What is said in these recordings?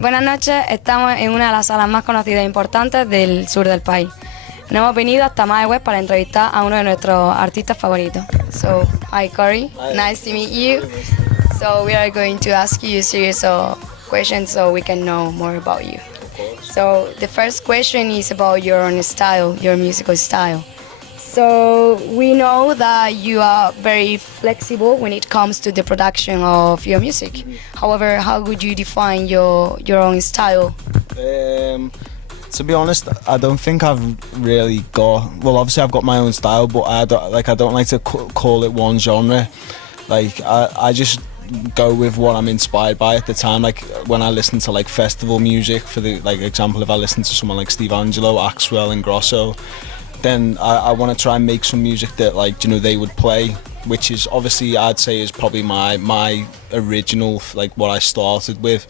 Buenas noches, estamos en una de las salas más conocidas e importantes del sur del país. Nos hemos venido hasta Mae West para entrevistar a uno de nuestros artistas favoritos. So, hi Corey, nice to meet you. So we are going to ask you a series of questions so we can know more about you. So the first question is about your own style, your musical style. So we know that you are very flexible when it comes to the production of your music. However, how would you define your own style? To be honest, I don't think I've really got. Well, obviously I've got my own style, but I don't like to call it one genre. Like I just go with what I'm inspired by at the time. Like when I listen to like festival music, for the example, if I listen to someone like Steve Angelo, Axwell, and Grosso, then I want to try and make some music that they would play, which is obviously I'd say is probably my original, like what I started with.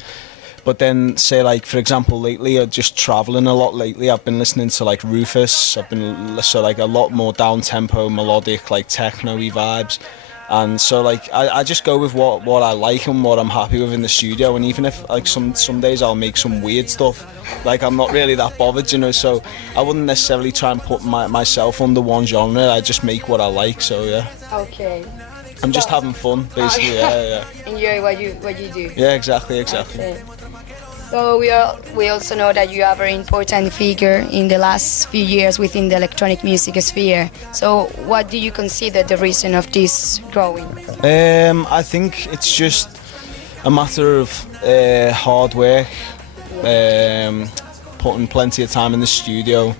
But then say like for example lately I'm just traveling a lot lately. I've been listening to like Rufus. I've been like a lot more down tempo, melodic, like techno-y vibes. And so like I just go with what I like and what I'm happy with in the studio. And even if like some days I'll make some weird stuff, like I'm not really that bothered, so I wouldn't necessarily try and put myself under one genre. I just make what I like, so yeah. Okay. I'm just having fun basically. Yeah. Enjoy what you do. Yeah, exactly. Okay. So we also know that you are a very important figure in the last few years within the electronic music sphere. So what do you consider the reason of this growing? I think it's just a matter of hard work, putting plenty of time in the studio,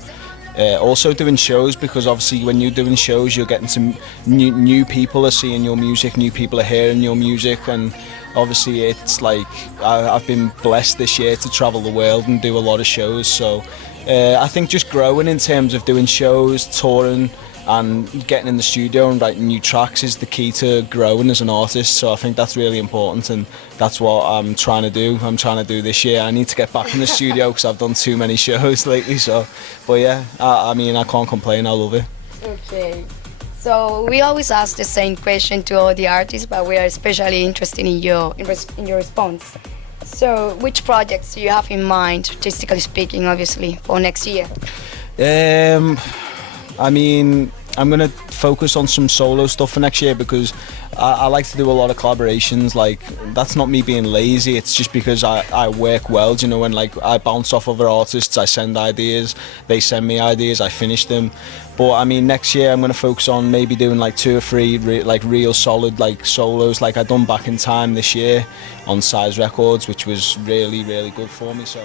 also doing shows, because obviously when you're doing shows you're getting some new people are seeing your music, new people are hearing your music, and obviously it's like I've been blessed this year to travel the world and do a lot of shows, so I think just growing in terms of doing shows, touring and getting in the studio and writing new tracks is the key to growing as an artist. So I think that's really important, and that's what I'm trying to do this year. I need to get back in the studio because I've done too many shows lately, but yeah, I mean I can't complain, I love it. Okay. So we always ask the same question to all the artists, but we are especially interested in your response. So which projects do you have in mind, artistically speaking, obviously, for next year? I mean, I'm going to focus on some solo stuff for next year, because I like to do a lot of collaborations. Like, that's not me being lazy, it's just because I work well, when like I bounce off other artists, I send ideas, they send me ideas, I finish them. But I mean, next year I'm going to focus on maybe doing like 2 or 3 real solid like solos, like I done Back in Time this year on Size Records, which was really good for me. So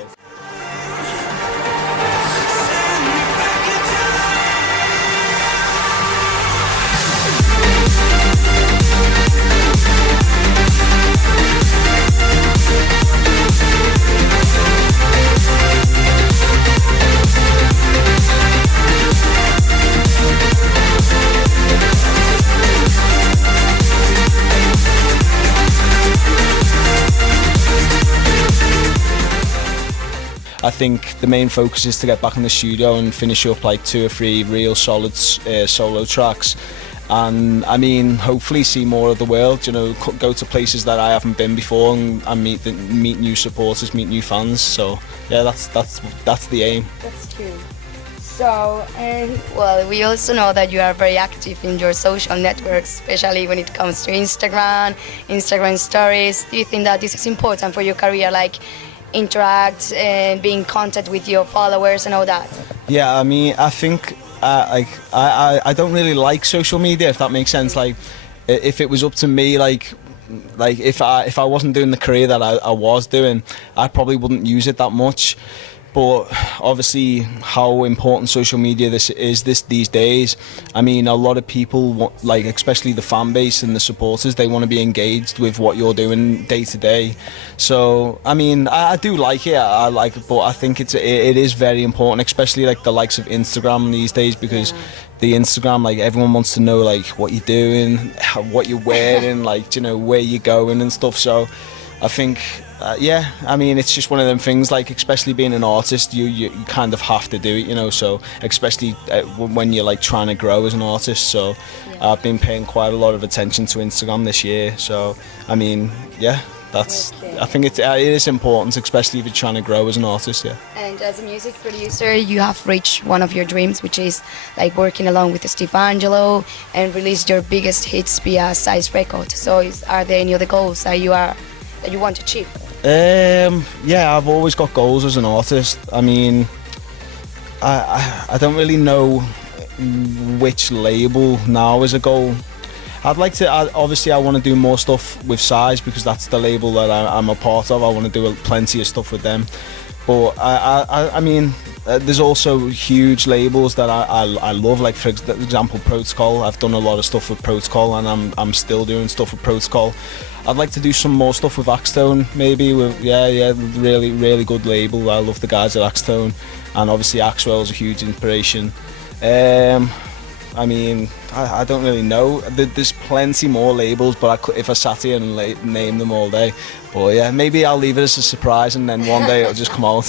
I think the main focus is to get back in the studio and finish up like 2 or 3 real solid solo tracks, and I mean hopefully see more of the world, go to places that I haven't been before and meet new supporters, meet new fans. So yeah, that's the aim. That's true. So, well, we also know that you are very active in your social networks, especially when it comes to Instagram stories. Do you think that this is important for your career, like interact and be in contact with your followers and all that? Yeah, I mean, I think I don't really like social media, if that makes sense. Like, if it was up to me, like if I wasn't doing the career that I was doing, I probably wouldn't use it that much. But obviously how important social media is these days. I mean, a lot of people, like especially the fan base and the supporters, they want to be engaged with what you're doing day to day. So I mean, I do like it, I like it, but I think it is very important, especially like the likes of Instagram these days, because the Instagram, like everyone wants to know like what you're doing, what you're wearing, like where you're going and stuff. So I think yeah, I mean, it's just one of them things, like especially being an artist, you kind of have to do it, so especially when you're like trying to grow as an artist. So yeah. I've been paying quite a lot of attention to Instagram this year, so I mean, yeah, I think it is important, especially if you're trying to grow as an artist. Yeah. And as a music producer, you have reached one of your dreams, which is like working along with Steve Angelo and release your biggest hits via Size Record. So, are there any other goals that you want to achieve? Yeah, I've always got goals as an artist. I mean, I don't really know which label now is a goal. I'd like to, obviously I want to do more stuff with Size because that's the label that I'm a part of. I want to do plenty of stuff with them. But I mean, there's also huge labels that I love, like for example Protocol. I've done a lot of stuff with Protocol and I'm still doing stuff with Protocol. I'd like to do some more stuff with Axtone, maybe. Really good label. I love the guys at Axtone, and obviously Axwell's a huge inspiration. I mean, I don't really know. There's plenty more labels, but if I sat here and name them all day, but yeah, maybe I'll leave it as a surprise, and then one day it'll just come out.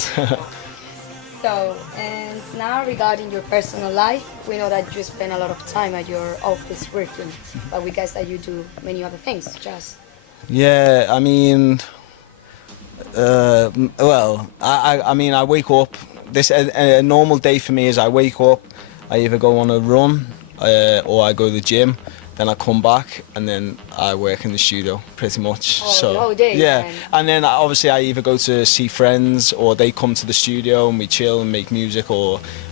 So, and now regarding your personal life, we know that you spend a lot of time at your office working, but we guess that you do many other things, just. Yeah, I mean, well, I mean, I wake up. A normal day for me is I wake up, I either go on a run or I go to the gym, then I come back and then I work in the studio pretty much. The whole day. Yeah, then. and then obviously I either go to see friends or they come to the studio and we chill and make music,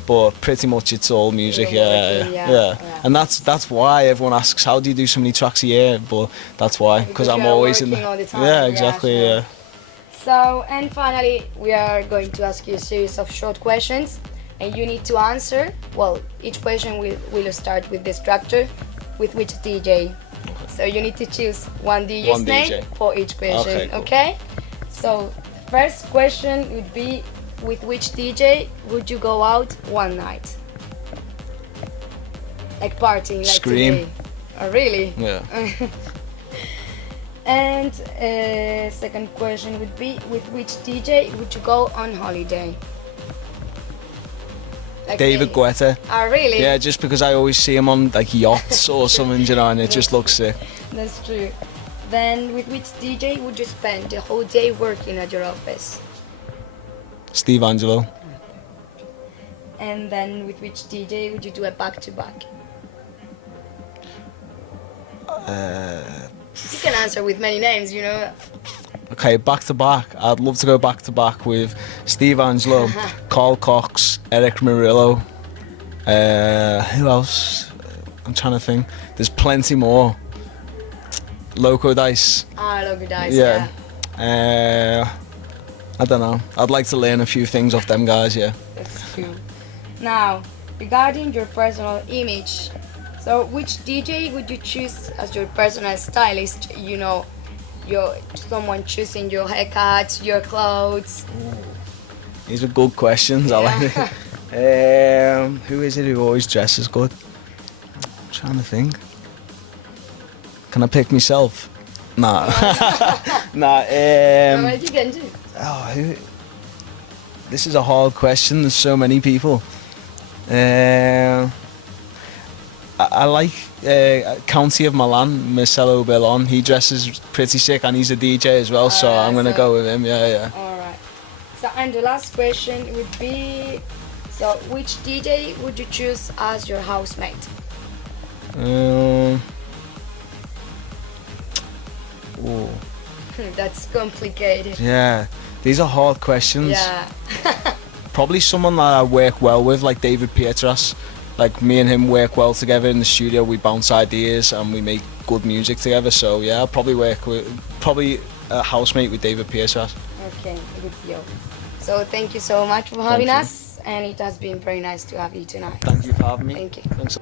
but pretty much it's all music. Yeah. And that's why everyone asks, how do you do so many tracks a year? But that's why, because I'm always in all the time. Yeah, exactly. Sure. Yeah. So, and finally, we are going to ask you a series of short questions, and you need to answer. Well, each question will start with the structure, with which DJ. So you need to choose one DJ's name for each question. Okay? So, first question would be, with which DJ would you go out one night? Like partying, like Scream. today. Oh, really? Yeah. And second question would be, with which DJ would you go on holiday? Like David Guetta. Oh, really? Yeah, just because I always see him on like yachts or something, you know, and it just looks sick. That's true. Then with which DJ would you spend the whole day working at your office? Steve Angelo. And then with which DJ would you do a back-to-back? You can answer with many names, you know. Okay, back to back. I'd love to go back to back with Steve Angelo, Carl Cox, Eric Murillo. Who else? I'm trying to think. There's plenty more. Loco Dice. Loco Dice. Yeah. I don't know. I'd like to learn a few things off them guys. Yeah. That's true. Now, regarding your personal image, so which DJ would you choose as your personal stylist? You know, someone choosing your haircut, your clothes. Ooh. These are good questions. Yeah. I like it. Who is it who always dresses good? I'm trying to think. Can I pick myself? Nah. Nah. What you can do? Oh, this is a hard question. There's so many people. I like County of Milan, Marcelo Bellon. He dresses pretty sick and he's a DJ as well, so I'm going to go with him, yeah. Alright. So, and the last question would be, so which DJ would you choose as your housemate? That's complicated. Yeah, these are hard questions. Yeah. Probably someone that I work well with, like David Pietras. Like me and him work well together in the studio. We bounce ideas and we make good music together. So yeah, I'll probably work with a housemate with David Pietras. Okay, good deal. So thank you so much for having us, and it has been very nice to have you tonight. Thank you for having me. Thank you. Thanks.